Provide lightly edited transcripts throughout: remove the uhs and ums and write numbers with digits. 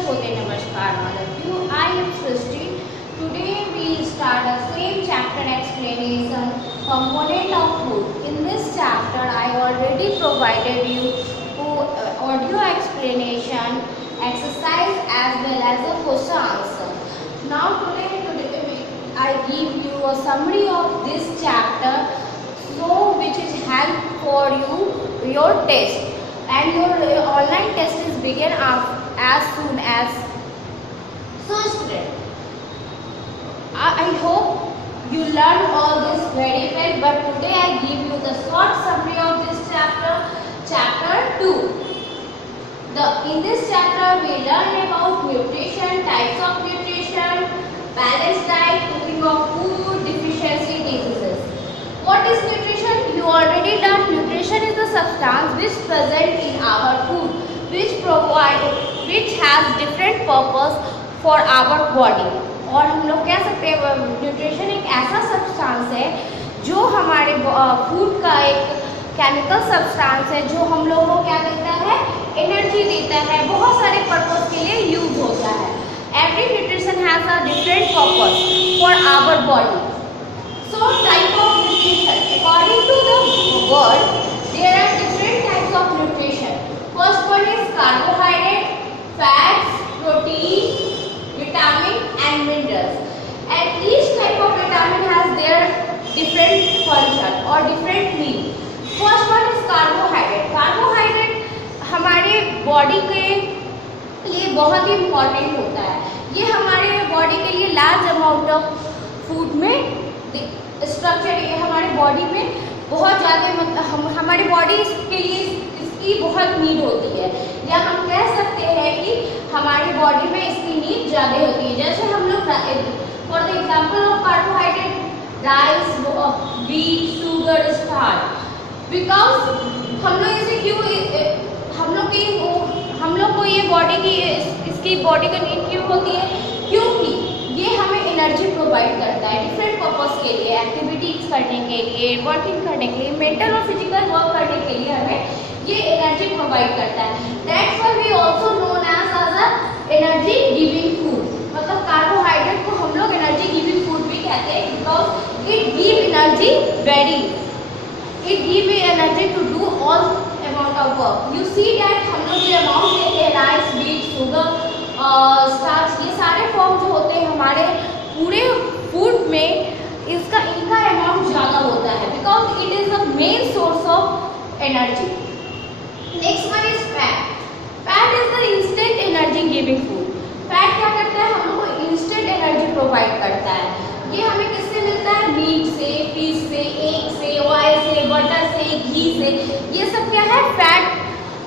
Hote Namaskar all of you. I am Srishti. Today we will start the same chapter explanation component of food. In this chapter I already provided you audio explanation, exercise as well as a question answer. Now today I give you a summary of this chapter, so which is help for your test. And your online test is begin as soon as. So student, I hope you learn all this very well, but today I give you the short summary of this chapter 2. In this chapter we learn about nutrition, types of nutrition, balanced diet, cooking of food, deficiency diseases. What is nutrition? You already learned. Nutrition is the substance which present in our food, which has different purpose for our body. और हम लोग कह सकते हैं nutrition एक ऐसा substance है जो हमारे फूड का एक केमिकल सब्सटेंस है जो हम लोगों को क्या देता है, एनर्जी देता है, बहुत सारे पर्पस के लिए यूज होता है. Every nutrition has a different purpose for our body. So type of nutrition. According to the world, there are different types of nutrition. First one is carbohydrate, fats, protein, vitamin and minerals. And each type of vitamin has their different function or different meaning. First one is carbohydrate. Carbohydrate हमारे body के लिए बहुत ही important होता है. ये हमारे body के लिए लार्ज अमाउंट ऑफ फूड में स्ट्रक्चर, ये हमारे बॉडी में बहुत ज़्यादा हमारी बॉडी के लिए इसकी बहुत नीड होती है, या हम कह सकते हैं कि हमारी बॉडी में इसकी नीड ज़्यादा होती है. जैसे हम लोग for the example of carbohydrate, rice, wheat, sugar, starch. Because हम लोग इसे क्यों हम लोग को ये बॉडी की इसकी बॉडी का नीड क्यों होती है? क्योंकि ये हमें एनर्जी प्रोवाइड करता है डिफरेंट पर्पस के लिए, एक्टिविटीज करने के लिए, वर्किंग करने के लिए, मेंटल और फिजिकल वर्क करने के लिए हमें ये एनर्जी प्रोवाइड करता है. That's why we also known as a energy giving food. मतलब कार्बोहाइड्रेट को हम लोग एनर्जी गिविंग फूड भी कहते हैं because it give energy to do all amount of work. You see that हम लोग जो अमाउंट लेते हैं राइस, व्हीट, शुगर, स्टार्च, ये सारे फॉर्म जो होते हैं हमारे पूरे फूड में, इनका अमाउंट ज़्यादा होता है because it is the main source of energy. Next one is fat. Fat is the instant energy giving food. Fat क्या करता है? हम लोग को इंस्टेंट एनर्जी प्रोवाइड करता है. ये हमें किससे मिलता है? मीट से, फिश से, एग से, ऑयल से, बटर से, घी से. ये सब क्या है? फैट,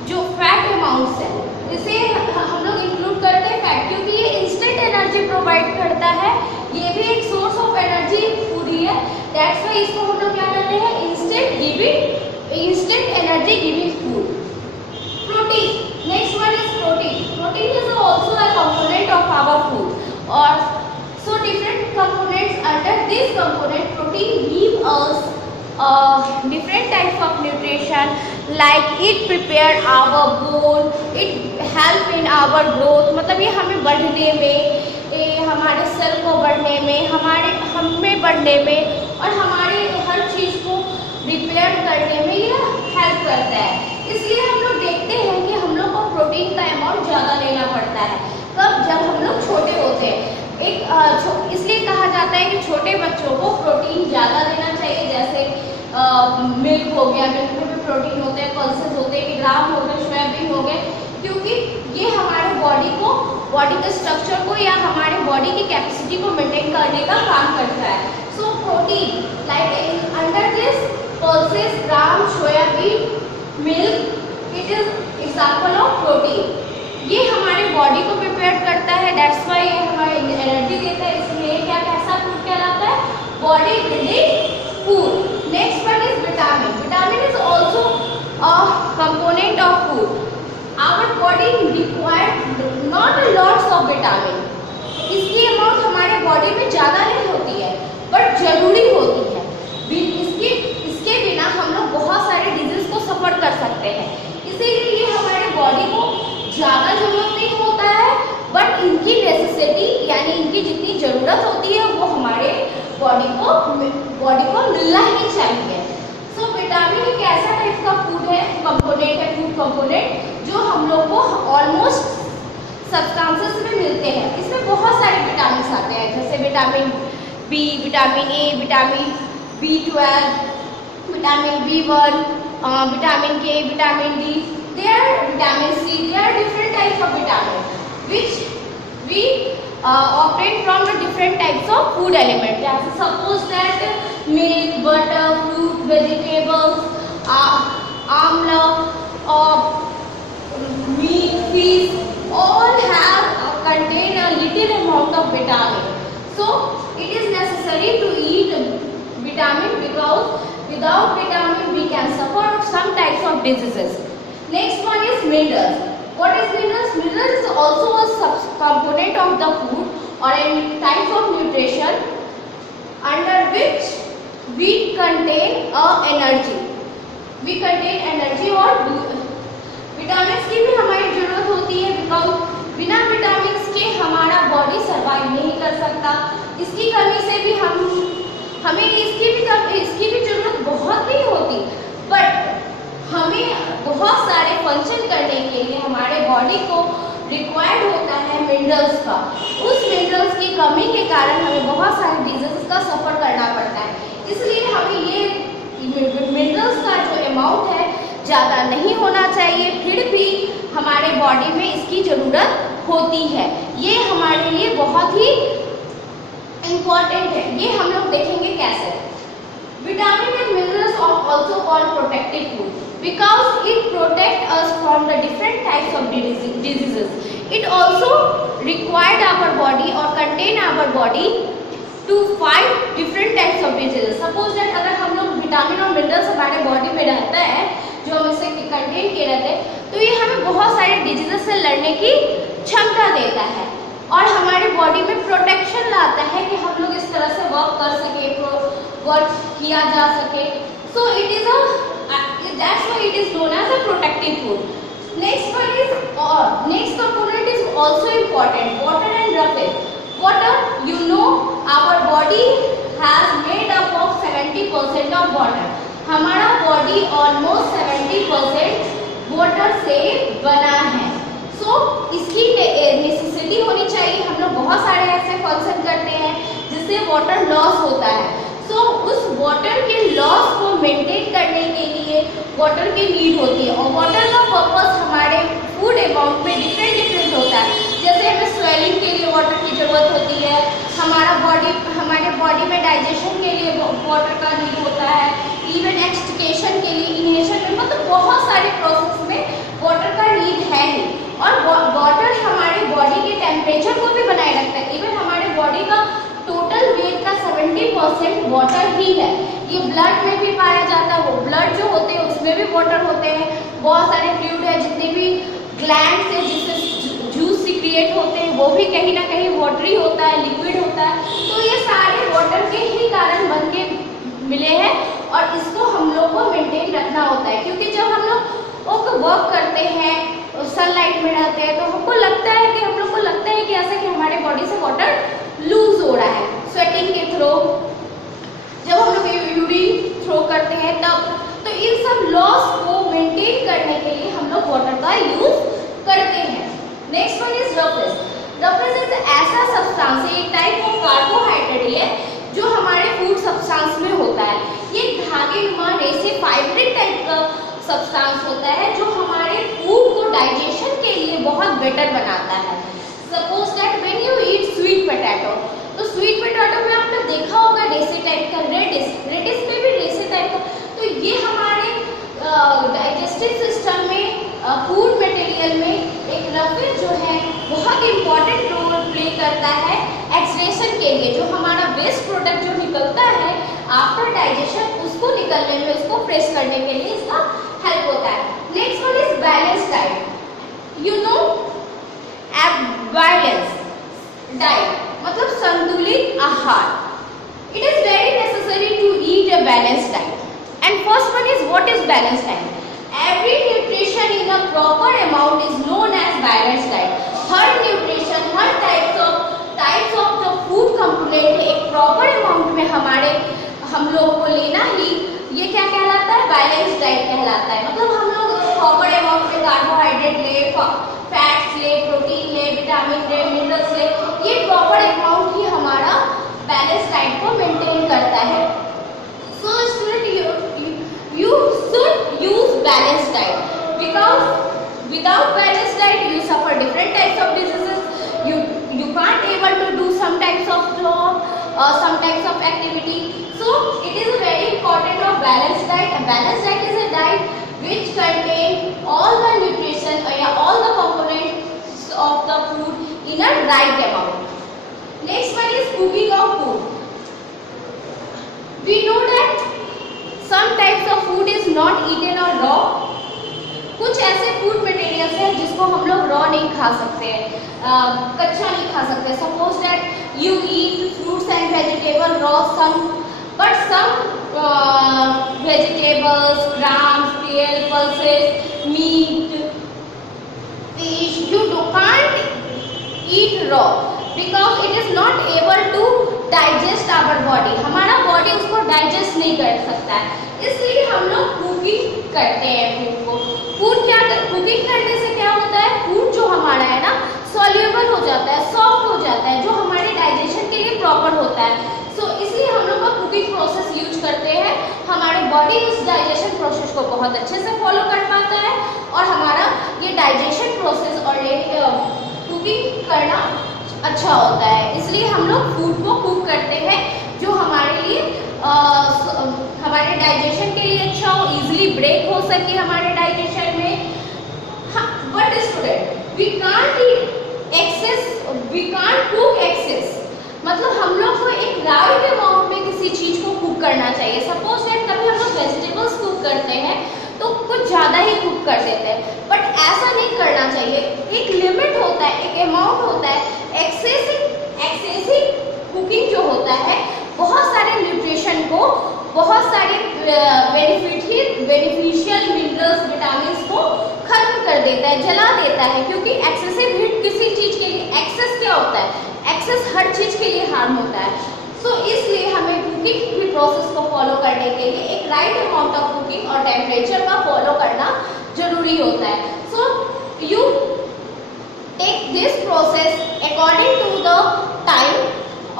जो फैट अमाउंट्स है, इसे हम लोग इंक्लूड करते हैं फैट, क्योंकि ये इंस्टेंट एनर्जी प्रोवाइड करता है. ये भी एक सोर्स ऑफ एनर्जी फूड ही है. दैट्स व्हाई इसको हम लोग क्या करते हैं? Instant energy giving food. Protein. Next one is protein. Protein is also a component of our food. और so different components under this component protein give us different types of nutrition, like it prepare our bone, it help in our growth. मतलब ये हमें बढ़ने में, हमारे cell को बढ़ने में, हमें बढ़ने में और हमारे हर चीज़ को रिपेयर करने में ये हेल्प करता है. इसलिए हम लोग देखते हैं कि हम लोग को प्रोटीन का अमाउंट ज़्यादा लेना पड़ता है. कब? जब हम लोग छोटे होते हैं. इसलिए कहा जाता है कि छोटे बच्चों को प्रोटीन ज़्यादा देना चाहिए. जैसे मिल्क हो गया, मिल्क में भी प्रोटीन होते हैं, पल्सेस होते हैं, ग्राम हो गए, सोयाबीन हो गए, क्योंकि ये हमारे बॉडी के स्ट्रक्चर को या हमारे बॉडी की कैपेसिटी को मेंटेन करने का काम करता है. So protein like under this pulses, gram, soybean, milk, it is example of protein. ये हमारे बॉडी को प्रिपेयर करता है. दैट्स व्हाई ये हमारे एनर्जी देता है. इसलिए क्या कैसा फूड कहलाता है? Body building food. Next one is vitamin. Vitamin is also a component of food. Our body require not a lots of vitamin. इसकी अमाउंट हमारे बॉडी में ज़्यादा नहीं होती है, बट जरूरी होती है. इसके बिना हम लोग बहुत सारे डिजीज को सफर कर सकते हैं. इसीलिए ये हमारे बॉडी को ज़्यादा जरूरत नहीं होता है, इनकी नेसेसिटी यानी इनकी जितनी ज़रूरत होती है वो हमारे बॉडी को मिलना ही चाहिए। सो विटामिन एक ऐसा टाइप का फूड है, कंपोनेंट है, फूड कंपोनेंट जो हम लोग को ऑलमोस्ट सब्सटेंसेस में मिलते हैं। इसमें बहुत सारे विटामिन आते हैं, जैसे vitamin B, vitamin A, vitamin B12, vitamin B1, vitamin K, vitamin D, vitamin C, there are different types of vitamin which we obtain from the different types of food element. As suppose that milk, butter, fruit, vegetables, amla, meat, fish, all have contain a little amount of vitamin. So it is necessary to eat vitamin because without vitamin we can suffer some types of diseases. Next one is minerals. What is minerals? Minerals is also a component of the food or a type of nutrition under which we contain energy. We contain energy और vitamins की भी हमारी जरूरत होती है because बिना vitamins के हमारा बॉडी सर्वाइव नहीं कर सकता। इसकी कमी से भी हमें इसकी भी जरूरत बहुत नहीं होती, बट हमें बहुत सारे फंक्शन करने के लिए हमारे बॉडी को रिक्वायर्ड होता है मिनरल्स का। उस मिनरल्स की कमी के कारण हमें बहुत सारे डिजीज का सफ़र करना पड़ता है, इसलिए हमें ये मिनरल्स का जो अमाउंट है ज़्यादा नहीं होना चाहिए, फिर भी हमारे बॉडी में इसकी ज़रूरत होती है। ये हमारे लिए बहुत ही इम्पॉर्टेंट है। ये हम लोग देखेंगे कैसे। Vitamin and minerals are also called protective food because it protect us from the different types of diseases. It also required our body or contain our body to fight different types of diseases. Suppose that अगर हम लोग vitamin और minerals हमारे body में रहता है जो हम इसे कंटेन किए रहते हैं, तो ये हमें बहुत सारे डिजीजेस से लड़ने की क्षमता देता है और हमारे बॉडी में प्रोटेक्शन लाता है कि हम लोग इस तरह से वर्क कर सके, वर्क किया जा सके। So it is that's why it is known as a protective food. Next one is next component is also important, water and roughness. Water, you know, our body has made up of 70% of water. हमारा body almost 70% water से बना है। सो इसकी necessity होनी चाहिए। हम लोग बहुत सारे ऐसे फंक्शन करते हैं जिससे वाटर लॉस होता है। सो उस वाटर के लॉस को मेंटेन करने के लिए वाटर की नीड होती है और वाटर का पर्पस हमारे फूड अमाउंट में डिफरेंट होता है। जैसे हमें स्वेलिंग के लिए वाटर की ज़रूरत होती है, हमारे बॉडी में डाइजेशन के लिए वाटर का नीड होता है, इवन एक्सटिकेशन के लिए, इनहेलेशन में, मतलब बहुत सारे प्रोसेस में वाटर का नीड है ही। और वाटर हमारे बॉडी के टेम्परेचर को भी बनाए रखता है। इवन हमारे बॉडी का टोटल वेट का 70% वाटर ही है। ये ब्लड में भी पाया जाता है, वो ब्लड जो होते हैं उसमें भी वाटर होते हैं। बहुत सारे फ्लूइड है, जितने भी ग्लैंड से जिससे जूस सीक्रिएट होते हैं वो भी कहीं ना कहीं वाटरी होता है, लिक्विड होता है। तो ये सारे वाटर के ही कारण बन के मिले हैं और इसको हम लोग को मेंटेन रखना होता है, क्योंकि जब हम लोग वर्क करते हैं, सनलाइट में रहते हैं, तो हम लोग को लगता है कि ऐसा कि हमारे बॉडी से वाटर लूज हो रहा है। स्वेटिंग के थ्रू, जब हम लोग यूरिन थ्रो करते हैं तब, तो इन सब लॉस को मेंटेन करने के लिए हम लोग वाटर का यूज करते हैं। Next one is roughness. Roughness is ऐसा सब्सटेंस, एक टाइप ऑफ कार्बोहाइड्रेट है जो हमारे फूड सब्सटेंस में होता है। ये धागेनुमा रेसे फाइब्रिक टाइप का सब्सटेंस होता है जो हमारे फूड को डाइजेशन के लिए बहुत बेटर बनाता है। Suppose that when you eat sweet potato, तो स्वीट पोटैटो में आपने देखा होगा रेसे टाइप का, रेडिस में भी रेसे टाइप का। तो ये हमारे डाइजेस्टिव सिस्टम में, फूड मटेरियल में एक रफनेस जो है बहुत इंपॉर्टेंट रोल प्ले करता है एक्सक्रीशन के लिए। जो हमारा वेस्ट प्रोडक्ट जो निकलता है आफ्टर डाइजेशन, उसको निकलने में, उसको फ्रेश करने के लिए इसका हेल्प होता है। Next one is balance diet. You know balance diet मतलब संतुलित आहार। It is very necessary to eat a balance diet. And first one is what is balance diet? Every nutrition in a proper amount is known as balanced diet. Her nutrition nutrition, her types of जो food component है एक proper amount में हम लोग को लेना ही ये क्या कहलाता है, बैलेंस डाइट कहलाता है। मतलब हम लोग प्रॉपर अमाउंट में कार्बोहाइड्रेट ले, फैट्स ले, प्रोटीन ले, विटामिन ले, मिनरल्स ले, ये प्रॉपर अमाउंट ही हमारा बैलेंस डाइट को मेंटेन करता है। So student you should use balance diet because without balance diet you suffer different types of diseases. You can't able to do some types of job or some types of activity. So it is very important of balanced diet. A balanced diet is a diet which contain all the nutrition or all the components of the food in a right amount. Next one is cooking of food. We know that some types of food is not eaten or raw. कुछ ऐसे food materials हैं जिसको हम लोग raw नहीं खा सकते हैं, कच्चा नहीं खा सकते। Suppose that you eat fruits and vegetable raw, but some vegetables, grams, तेल, pulses, meat, fish you can't eat raw because it is not able to digest our body. हमारा बॉडी उसको डाइजेस्ट नहीं कर सकता है, इसलिए हम लोग कुकिंग करते हैं फूड को। कुकिंग करने से क्या होता है, फूड जो हमारा है ना सॉल्युबल हो जाता है, सॉफ्ट हो जाता है, जो हमारे डाइजेशन के लिए प्रॉपर होता है। सो इसलिए हम लोग का कुकिंग प्रोसेस यूज करते हैं, हमारे बॉडी इस डाइजेशन प्रोसेस को बहुत अच्छे से फॉलो कर पाता है और हमारा ये डाइजेशन प्रोसेस और कुकिंग करना अच्छा होता है। इसलिए हम लोग फूड को कुक करते हैं जो हमारे लिए हमारे डाइजेशन के लिए अच्छा हो, इजीली ब्रेक हो सके हमारे डाइजेशन में। But student we can't cook excess, मतलब हम लोग को एक राइट अमाउंट में किसी चीज को कुक करना चाहिए। सपोज दैट कभी हम लोग वेजिटेबल्स कुक करते हैं तो कुछ ज़्यादा ही कुक कर देते हैं, बट ऐसा नहीं करना चाहिए। एक लिमिट होता है, एक अमाउंट होता है। एक्सेसिव कुकिंग जो होता है बहुत सारे न्यूट्रिशन को, बहुत सारे बेनिफिशियल मिनरल्स, विटामिन को खत्म कर देता है, जला देता है। क्योंकि एक्सेसिव हीट किसी चीज़ के लिए, एक्सेस क्या होता है, एक्सेस हर चीज़ के लिए हार्म होता है। सो इसलिए हमें कुकिंग की प्रोसेस को फॉलो करने के लिए एक राइट अमाउंट ऑफ कुकिंग और टेम्परेचर का फॉलो करना जरूरी होता है। So you take this process according to the time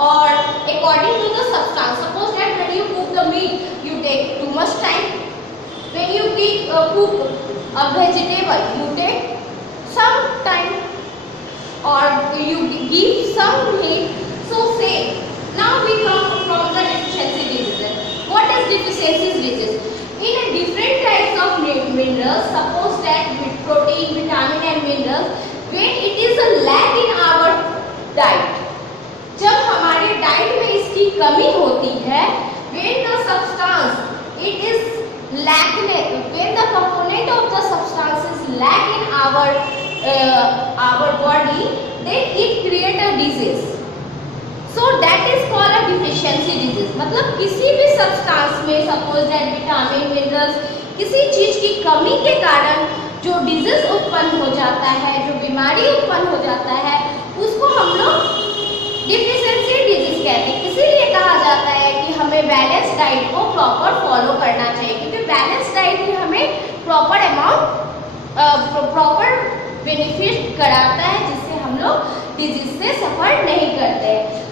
or according to the substance. Suppose that when you cook the meat, you take too much time. When you cook a vegetable, you take some time, or you give some heat. So same. Now we come from the deficiency diseases. What is deficiency disease? In a different types of minerals, suppose that with protein, vitamin and minerals, when it is a lack in our diet. जब हमारे diet में इसकी कमी होती है, when the substance it is lack, when the component of the substance is lack in our body, then it create a disease. So that is called a deficiency disease. मतलब किसी भी सब्सटेंस में suppose that vitamin, minerals, किसी चीज की कमी के कारण जो डिजीज उत्पन्न हो जाता है, जो बीमारी उत्पन्न हो जाता है, उसको हम लोग डिफिशिएंसी डिजीज कहते हैं। इसीलिए कहा जाता है कि हमें बैलेंस डाइट को प्रॉपर फॉलो करना चाहिए, क्योंकि बैलेंस डाइट ही हमें प्रॉपर अमाउंट, प्रॉपर बेनिफिट कराता है, जिससे हम लोग डिजीज से सफर नहीं करते।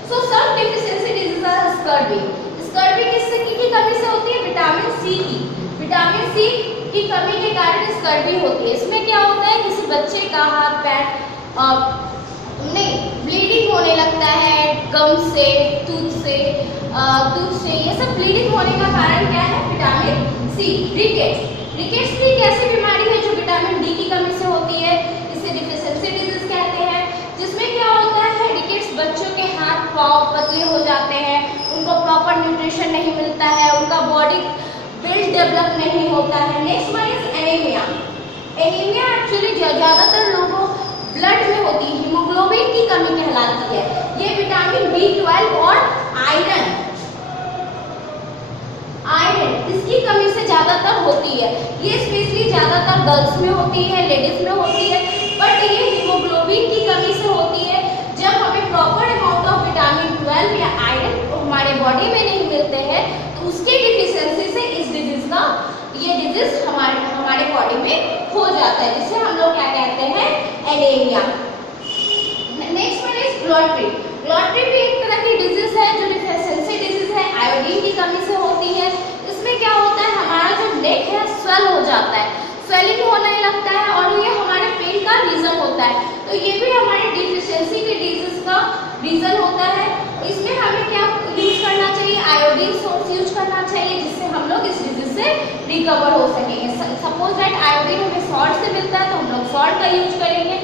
So some deficiency disease are scurvy. Scurvy किसकी कमी से होती है? विटामिन सी की। विटामिन सी की कमी के कारण स्कर्वी होती है। इसमें क्या होता है, किसी बच्चे का हाथ पैर ब्लीडिंग होने लगता है, गम से, टूथ से, ये सब ब्लीडिंग होने का कारण क्या है? Vitamin C. रिकेट्स भी एक ऐसी बीमारी है जो विटामिन डी की कमी से होती है, इसे डिफिशिएंसी डिजीज कहते हैं। जिसमें क्या होता है, रिकेट्स बच्चों के हाथ पांव पतले हो जाते हैं, उनको प्रॉपर न्यूट्रिशन नहीं मिलता है, उनका बॉडी बिल्ड डेवलप नहीं होता है। Next one is anaemia. Anaemia actually ज़्यादातर लोगों ब्लड में होती है, हीमोग्लोबिन की कमी कहलाती है। ये विटामिन B12 और आयरन इसकी कमी से ज्यादातर होती है। ये स्पेशली ज्यादातर गर्ल्स में होती है, लेडीज में होती है, बट ये हीमोग्लोबिन की कमी से होती है। प्रॉपर अमाउंट ऑफ विटामिन 12 या आयरन हमारे बॉडी में नहीं मिलते हैं, तो उसके डिफिशियंसी से इस डिजीज का ये डिजीज हमारे बॉडी में हो जाता है, जिसे हम लोग क्या कहते हैं, anaemia. Next one is goitre. Goitre भी एक तरह की डिजीज है जो डिफिशियंसी डिजीज है, आयोडीन की कमी से होती है। इसमें क्या होता है, हमारा जो नेक है स्वेल हो जाता है, स्वेलिंग होने लगता है और ये हमारे पेन का रीजन होता है। तो ये भी हमारे डिफिशियंसी के डिजीज का रीजन होता है। इसमें हमें क्या यूज करना चाहिए, आयोडीन सोर्स यूज करना चाहिए, जिससे हम लोग इस डिजीज से रिकवर हो सकेंगे। सपोज दैट आयोडीन हमें सॉल्ट से मिलता है तो हम लोग सॉल्ट का यूज करेंगे,